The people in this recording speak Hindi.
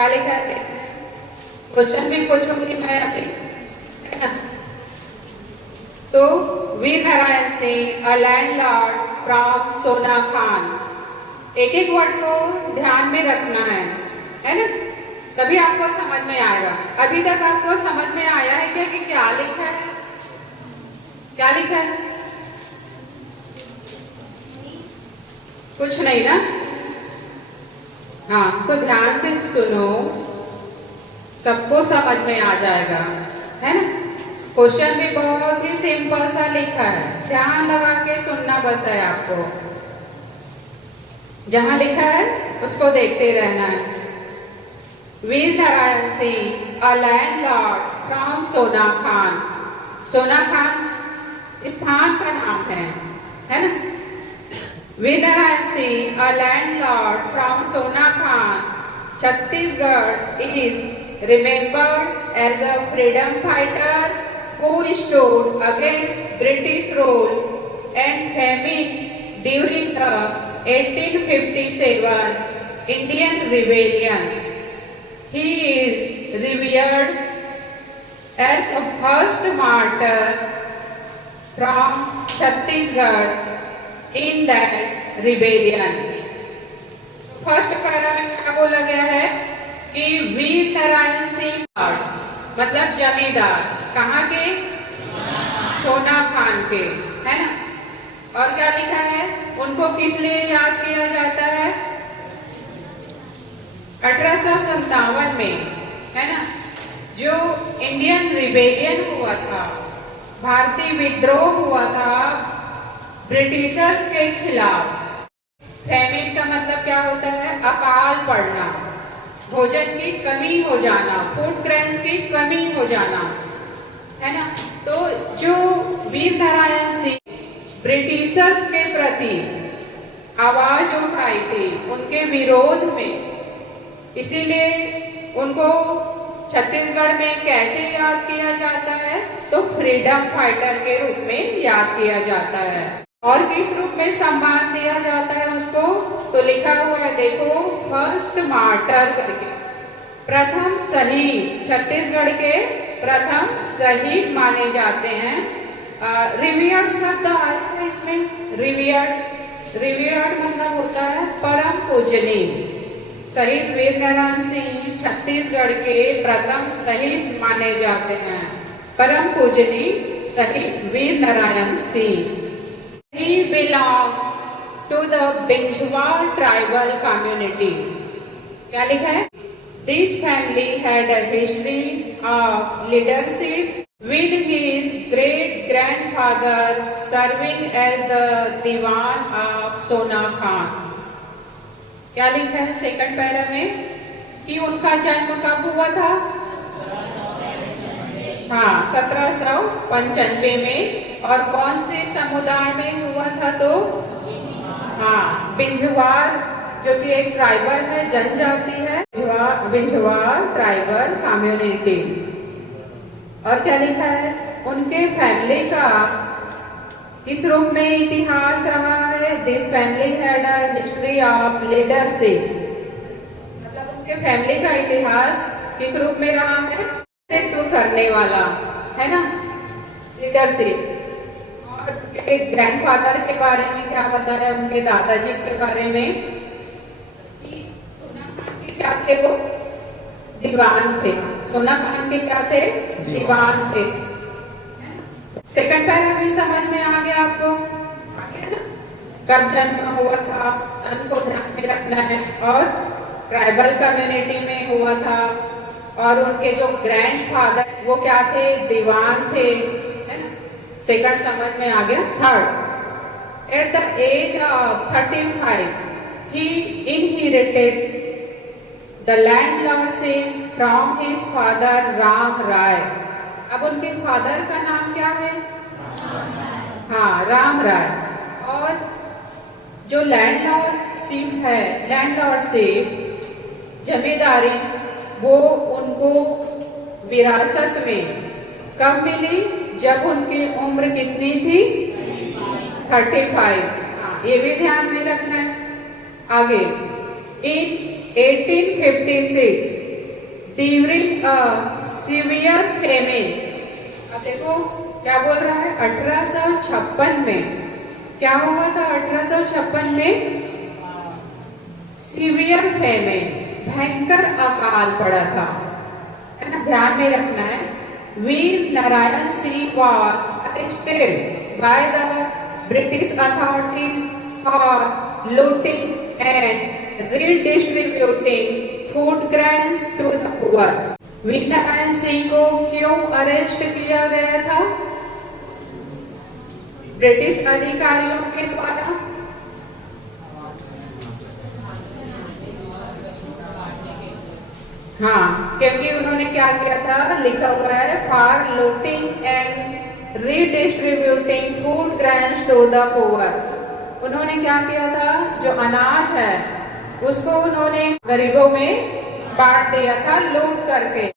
क्या लिखा है? क्वेश्चन भी पूछूंगी मैं अभी, है ना? तो वीर Narayan Singh, a landlord from Sona Khan. एक एक वर्ड को ध्यान में रखना है ना? तभी आपको समझ में आएगा। अभी तक आपको समझ में आया है क्या कि क्या लिखा है? क्या लिखा है? कुछ नहीं ना? हाँ, तो ध्यान से सुनो, सबको समझ में आ जाएगा, है ना? क्वेश्चन भी बहुत ही सिंपल सा लिखा है, ध्यान लगा के सुनना बस है आपको। जहां लिखा है उसको देखते रहना है। Veer Narayan Singh, a landlord from Sona Khan. Sona Khan स्थान का नाम है ना? Veer Narayan Singh, a landlord from Sona Khan, Chhattisgarh, is remembered as a freedom fighter who stood against British rule and famine during the 1857 Indian Rebellion. He is revered as the first martyr from Chhattisgarh in that rebellion. First para में क्या बोला गया है कि वीर नारायण सिंह मतलब जमींदार, कहाँ के? सोना खान के, है ना? और क्या लिखा है? उनको किस लिए याद किया जाता है? 1857 में, है ना? जो इंडियन रिबेलियन हुआ था, भारतीय विद्रोह हुआ था ब्रिटिशर्स के खिलाफ। फैमिन का मतलब क्या होता है? अकाल पड़ना, भोजन की कमी हो जाना, फूड ग्रेन्स की कमी हो जाना, है ना? तो जो वीर नारायण सिंह ब्रिटिशर्स के प्रति आवाज उठाई थी उनके विरोध में, इसीलिए उनको छत्तीसगढ़ में कैसे याद किया जाता है? तो फ्रीडम फाइटर के रूप में याद किया जाता है। और किस रूप में सम्मान दिया जाता है उसको? तो लिखा हुआ है देखो, फर्स्ट मार्टर करके, प्रथम शहीद, छत्तीसगढ़ के प्रथम शहीद माने जाते हैं। रिवियर्ड शब्द आया है इसमें, रिवियर्ड मतलब होता है परम पूजनीय। शहीद वीर नारायण सिंह छत्तीसगढ़ के प्रथम शहीद माने जाते हैं, परम पूजनीय शहीद वीर Narayan Singh. He belonged to the Binjwal tribal community. क्या लिखा है? This family had a history of leadership with his great-grandfather serving as the Diwan of Sona Khan. क्या लिखा है सेकंड पैरा में? कि उनका जन्म कब हुआ था? हाँ, 1795 में। और कौन से समुदाय में हुआ था? तो हाँ, बिंझवार, जो कि एक ट्राइबल है, जनजाति है, बिंझवार ट्राइबल कम्युनिटी। और क्या लिखा है? उनके फैमिली का किस रूप में इतिहास रहा है? This family had a history of leadership, मतलब उनके फैमिली का इतिहास किस रूप में रहा है? नेतृत्व करने वाला, है ना? लीडरशिप। एक ग्रैंडफादर के बारे में क्या बताया? उनके दादाजी के बारे में कि सोना खान के क्या थे? वो दीवान थे। सोना खान के क्या थे? दीवान थे। सेकंड पैरा भी समझ में आ गया आपको? कब जन्म हुआ था, सन को ध्यान में रखना है, और ट्राइबल कम्युनिटी में हुआ था, और उनके जो ग्रैंडफादर वो क्या थे? दीवान थे, है ना? सेकंड समझ में आ गया। Third, at the age of 35 ही inherited the landlordship from his father Ram Rai. अब उनके फादर का नाम क्या है? हाँ, राम राय। और जो लैंडलॉर्डशिप है, लैंडलॉर्डशिप जमींदारी, वो उनको विरासत में कब मिली? जब उनकी उम्र कितनी थी? 35। हाँ, ये भी ध्यान में रखना है। आगे, इन 1856 ड्यूरिंग सीवियर फेमिन। अब देखो क्या बोल रहा है, 1856 में क्या हुआ था? 1856 में सीवियर फेमिन, भयंकर अकाल पड़ा था, है ना, ध्यान में रखना है। Veer Narayan Singh was arrested by the British authorities for looting and redistributing food grains to the poor। Veer Narayan Singh को क्यों अरेस्ट किया गया था? ब्रिटिश अधिकारियों के द्वारा। हाँ, क्योंकि उन्होंने क्या किया था, लिखा हुआ है for looting and redistributing food grains to the poor. उन्होंने क्या किया था, जो अनाज है उसको उन्होंने गरीबों में बांट दिया था लूट करके।